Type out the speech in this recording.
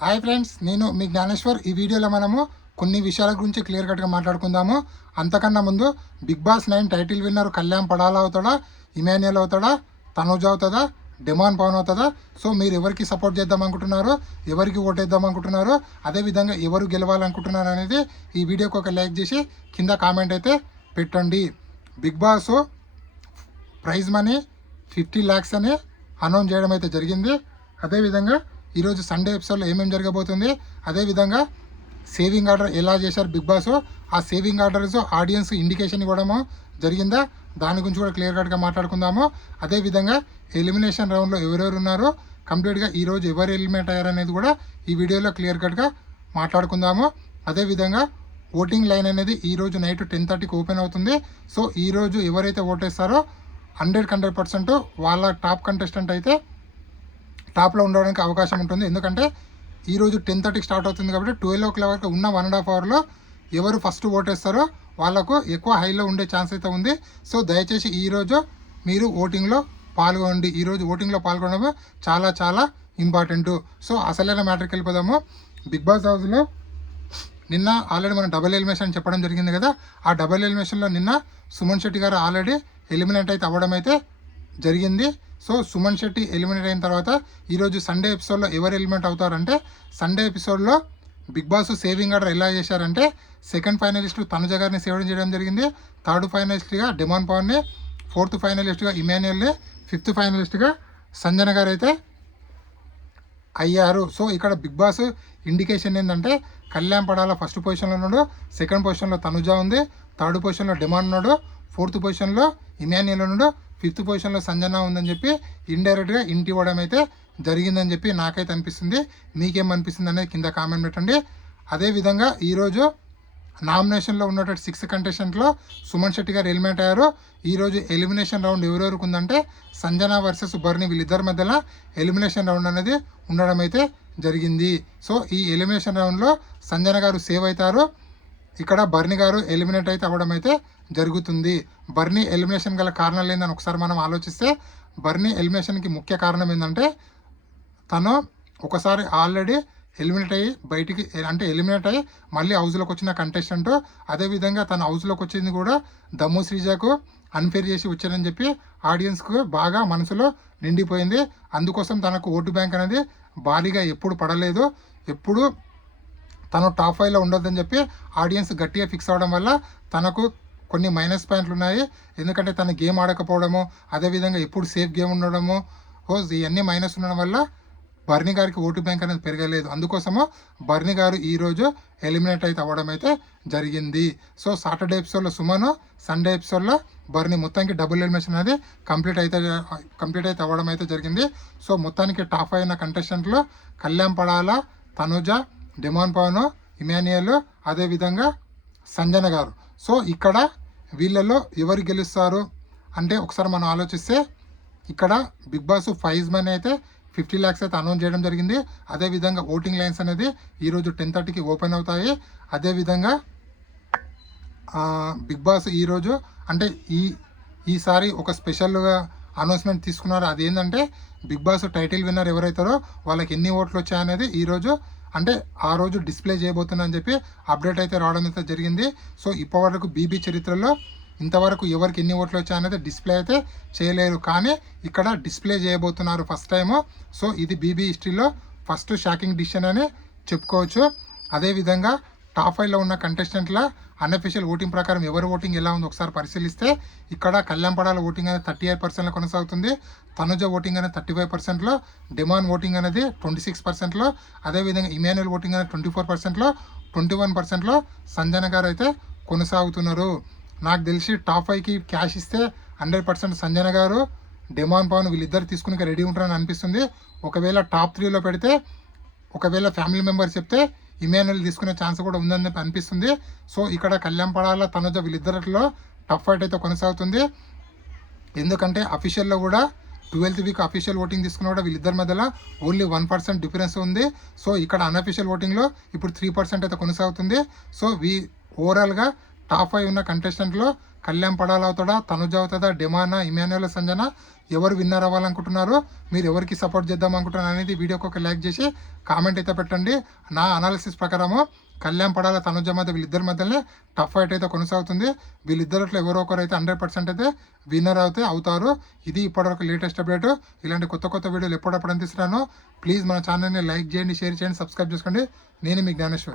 Hi friends, నేను మీ జ్ఞానేశ్వర్. ఈ వీడియోలో మనము కొన్ని విషయాల గురించి క్లియర్ కట్గా మాట్లాడుకుందాము. అంతకన్నా ముందు Bigg Boss 9 title winner Kalyan పడాలా అవుతాడా, ఇమాన్యుయల్ అవుతాడా, తనుజ అవుతుందా, డిమాండ్ పవన్ అవుతుందా? సో మీరు ఎవరికి సపోర్ట్ చేద్దాం అనుకుంటున్నారు, ఎవరికి ఓటేద్దాం అనుకుంటున్నారు, అదేవిధంగా ఎవరు గెలవాలనుకుంటున్నారు అనేది ఈ వీడియోకి ఒక లైక్ చేసి కింద కామెంట్ అయితే పెట్టండి. Bigg Boss prize money 50 lakhs అని అనౌన్స్ చేయడం అయితే జరిగింది. అదేవిధంగా ఈరోజు సండే ఎపిసోడ్లో ఏమేమి జరగబోతుంది, అదేవిధంగా సేవింగ్ ఆర్డర్ ఎలా చేశారు బిగ్ బాస్, ఆ సేవింగ్ ఆర్డర్స్ ఆడియన్స్ ఇండికేషన్ ఇవ్వడము జరిగిందా, దాని గురించి కూడా క్లియర్ కట్గా మాట్లాడుకుందాము. అదేవిధంగా ఎలిమినేషన్ రౌండ్లో ఎవరెవరు ఉన్నారో కంప్లీట్గా ఈరోజు ఎవరు ఎలిమినేట్ అయ్యారనేది కూడా ఈ వీడియోలో క్లియర్ కట్గా మాట్లాడుకుందాము. అదేవిధంగా ఓటింగ్ లైన్ అనేది ఈరోజు నైట్ 10:30కి ఓపెన్ అవుతుంది. సో ఈరోజు ఎవరైతే ఓటేస్తారో 100% వాళ్ళ టాప్ కంటెస్టెంట్ అయితే టాప్లో ఉండడానికి అవకాశం ఉంటుంది. ఎందుకంటే ఈరోజు 10:30కి స్టార్ట్ అవుతుంది కాబట్టి 12 o'clock వరకు ఉన్న 1.5 hourలో ఎవరు ఫస్ట్ ఓటేస్తారో వాళ్ళకు ఎక్కువ హైలో ఉండే ఛాన్స్ అయితే ఉంది. సో దయచేసి ఈరోజు మీరు ఓటింగ్లో పాల్గొనండి. ఈరోజు ఓటింగ్లో పాల్గొనడం చాలా చాలా ఇంపార్టెంట్. సో అసలైన మ్యాటర్కి వెళ్ళిపోదాము. బిగ్ బాస్ హౌస్లో నిన్న ఆల్రెడీ మనం డబుల్ ఎలిమినేషన్ చెప్పడం జరిగింది కదా. ఆ డబుల్ ఎలిమినేషన్లో నిన్న సుమన్ శెట్టి గారు ఆల్రెడీ ఎలిమినేట్ అయితే అవ్వడం అయితే జరిగింది. సో సుమన్ శెట్టి ఎలిమినేట్ అయిన తర్వాత ఈరోజు సండే ఎపిసోడ్లో ఎవరు ఎలిమినేట్ అవుతారంటే, సండే ఎపిసోడ్లో బిగ్ బాస్ సేవింగ్ ఆర్డర్ ఎలా చేశారంటే, సెకండ్ ఫైనలిస్ట్ తనుజ గారిని సేవ్ చేయడం జరిగింది, థర్డ్ ఫైనలిస్ట్గా డిమాండ్ పవన్ని, ఫోర్త్ ఫైనలిస్ట్గా ఇమాన్యుయల్ని, ఫిఫ్త్ ఫైనలిస్ట్గా సంజన గారు అయితే అయ్యారు. సో ఇక్కడ బిగ్ బాస్ ఇండికేషన్ ఏంటంటే, కళ్యాణ్ పడాల ఫస్ట్ పొజిషన్లో ఉన్నాడు, సెకండ్ పొజిషన్లో తనుజ ఉంది, థర్డ్ పొజిషన్లో డిమాండ్ ఉన్నాడు, ఫోర్త్ పొజిషన్లో ఇమాన్యుయల్ ఉన్నాడు, ఫిఫ్త్ పొజిషన్లో సంజన ఉందని చెప్పి ఇండైరెక్ట్గా ఇంటి ఇవ్వడం అయితే జరిగిందని చెప్పి నాకైతే అనిపిస్తుంది. మీకేమనిపిస్తుంది అనేది కింద కామెంట్ పెట్టండి. అదేవిధంగా ఈరోజు నామినేషన్లో ఉన్నటువంటి 6 కంటెస్టెంట్లో సుమన్ శెట్టి గారు ఎలిమినేట్ అయ్యారు. ఈరోజు ఎలిమినేషన్ రౌండ్ ఎవరెవరికి ఉందంటే, సంజన వర్సెస్ బర్నీ, వీళ్ళిద్దరి మధ్యలో ఎలిమినేషన్ రౌండ్ అనేది ఉండడం అయితే జరిగింది. సో ఈ ఎలిమినేషన్ రౌండ్లో సంజన గారు సేవ్ అవుతారు, ఇక్కడ బర్నీ గారు ఎలిమినేట్ అయితే అవ్వడం అయితే జరుగుతుంది. బర్నీ ఎలిమినేషన్ గల కారణాలు ఏందని ఒకసారి మనం ఆలోచిస్తే, బర్నీ ఎలిమినేషన్కి ముఖ్య కారణం ఏంటంటే, తను ఒకసారి ఆల్రెడీ ఎలిమినేట్ అయ్యి బయటికి ఎలిమినేట్ అయ్యి మళ్ళీ హౌస్లోకి వచ్చిన కంటెస్టెంట్. అదేవిధంగా తన హౌస్లోకి వచ్చింది కూడా దమ్ము శ్రీజకు అన్ఫేర్ చేసి వచ్చారని చెప్పి ఆడియన్స్కు బాగా మనసులో నిండిపోయింది. అందుకోసం తనకు ఓటు బ్యాంక్ అనేది భారీగా ఎప్పుడు పడలేదు. ఎప్పుడు తను టాప్ 5లో ఉండొద్దని చెప్పి ఆడియన్స్ గట్టిగా ఫిక్స్ అవ్వడం వల్ల తనకు కొన్ని మైనస్ పాయింట్లు ఉన్నాయి. ఎందుకంటే తను గేమ్ ఆడకపోవడము, అదేవిధంగా ఎప్పుడు సేఫ్ గేమ్ ఉండడము, ఇవన్నీ మైనస్ ఉండడం వల్ల బర్నీ గారికి ఓటు బ్యాంక్ అనేది పెరగలేదు. అందుకోసము బర్నీ గారు ఈరోజు ఎలిమినేట్ అయితే అవ్వడం అయితే జరిగింది. సో సాటర్డే ఎపిసోడ్లో సుమను, సండే ఎపిసోడ్లో బర్నీ, మొత్తానికి డబుల్ ఎలిమినేషన్ అనేది కంప్లీట్ అయితే అవ్వడం అయితే జరిగింది. సో మొత్తానికి టాప్ అయిన కంటెస్టెంట్లో కళ్యాణ్ పడాల, తనుజ, డిమాండ్ పవన్, ఇమాన్యుయల్, అదేవిధంగా సంజన గారు. సో ఇక్కడ వీళ్ళలో ఎవరు గెలుస్తారు అంటే ఒకసారి మనం ఆలోచిస్తే, ఇక్కడ బిగ్ బాస్ ప్రైజ్ మనీ అయితే 50 lakhs అయితే అనౌన్స్ చేయడం జరిగింది. అదేవిధంగా ఓటింగ్ లైన్స్ అనేది ఈరోజు 10:30కి ఓపెన్ అవుతాయి. అదేవిధంగా బిగ్ బాస్ ఈరోజు అంటే ఈసారి ఒక స్పెషల్గా అనౌన్స్మెంట్ తీసుకున్నారు. అదేంటంటే, బిగ్ బాస్ టైటిల్ విన్నర్ ఎవరైతారో వాళ్ళకి ఎన్ని ఓట్లు వచ్చాయనేది ఈరోజు అంటే ఆ రోజు డిస్ప్లే చేయబోతున్నా అని చెప్పి అప్డేట్ అయితే రావడం అయితే జరిగింది. సో ఇప్పటివరకు బీబీ చరిత్రలో ఇంతవరకు ఎవరికి ఎన్ని ఓట్లు వచ్చాయనేది డిస్ప్లే అయితే చేయలేరు, కానీ ఇక్కడ డిస్ప్లే చేయబోతున్నారు ఫస్ట్ టైము. సో ఇది బీబీ హిస్టరీలో ఫస్ట్ షాకింగ్ డిసిషన్ అని చెప్పుకోవచ్చు. అదేవిధంగా టాప్ 5లో ఉన్న కంటెస్టెంట్ల అన్అఫీషియల్ ఓటింగ్ ప్రకారం ఎవరి ఓటింగ్ ఎలా ఉందో ఒకసారి పరిశీలిస్తే, ఇక్కడ కళ్యాణ్ పడాల ఓటింగ్ అనేది 38%లో కొనసాగుతుంది, తనుజ ఓటింగ్ అనేది 35%లో, డిమాండ్ ఓటింగ్ అనేది 26%లో, అదేవిధంగా ఇమాన్యుయల్ ఓటింగ్ అనేది 24%లో, 21%లో సంజన గారు అయితే కొనసాగుతున్నారు. నాకు తెలిసి టాప్ 5కి క్యాష్ ఇస్తే 100% సంజన గారు, డిమాండ్ పవన్ వీళ్ళిద్దరు తీసుకుని రెడీ ఉంటారని అనిపిస్తుంది. ఒకవేళ టాప్ 3లో పెడితే, ఒకవేళ ఫ్యామిలీ మెంబర్స్ చెప్తే ఇమాన్యుయల్ తీసుకునే ఛాన్స్ కూడా ఉందని అనిపిస్తుంది. సో ఇక్కడ కళ్యాణ్ పడాల, తనుజ వీళ్ళిద్దరిలో టఫ్ ఫైట్ అయితే కొనసాగుతుంది. ఎందుకంటే అఫీషియల్లో కూడా 12th వీక్ అఫీషియల్ ఓటింగ్ తీసుకున్న కూడా వీళ్ళిద్దరి మధ్యలో ఓన్లీ 1% డిఫరెన్స్ ఉంది. సో ఇక్కడ అన్అఫీషియల్ ఓటింగ్లో ఇప్పుడు 3% అయితే కొనసాగుతుంది. సో ఓవరాల్గా టాప్ 5 ఉన్న కంటెస్టెంట్లో కళ్యాణ్ పడాల అవుతాడా, తనుజ అవుతుందా, డిమానా, ఇమాన్యుల్, సంజన ఎవరు విన్నర్ అవ్వాలనుకుంటున్నారు, మీరు ఎవరికి సపోర్ట్ చేద్దాం అనుకుంటున్నారు అనేది వీడియోకి ఒక లైక్ చేసి కామెంట్ అయితే పెట్టండి. నా అనాలిసిస్ ప్రకారము కళ్యాణ్ పడాల, తనుజ మధ్య వీళ్ళిద్దరి మధ్యనే టఫ్ ఫైట్ అయితే కొనసాగుతుంది. వీళ్ళిద్దరిలో ఎవరో ఒకరు అయితే 100% అయితే విన్నర్ అవుతారు. ఇది ఇప్పటివరకు లేటెస్ట్ అప్డేట్. ఇలాంటి కొత్త కొత్త వీడియోలు ఎప్పుడప్పుడు అందిస్తున్నాను. ప్లీజ్ మన ఛానల్ని లైక్ చేయండి, షేర్ చేయండి, సబ్స్క్రైబ్ చేసుకోండి. నేను మీ జ్ఞానేశ్వర్.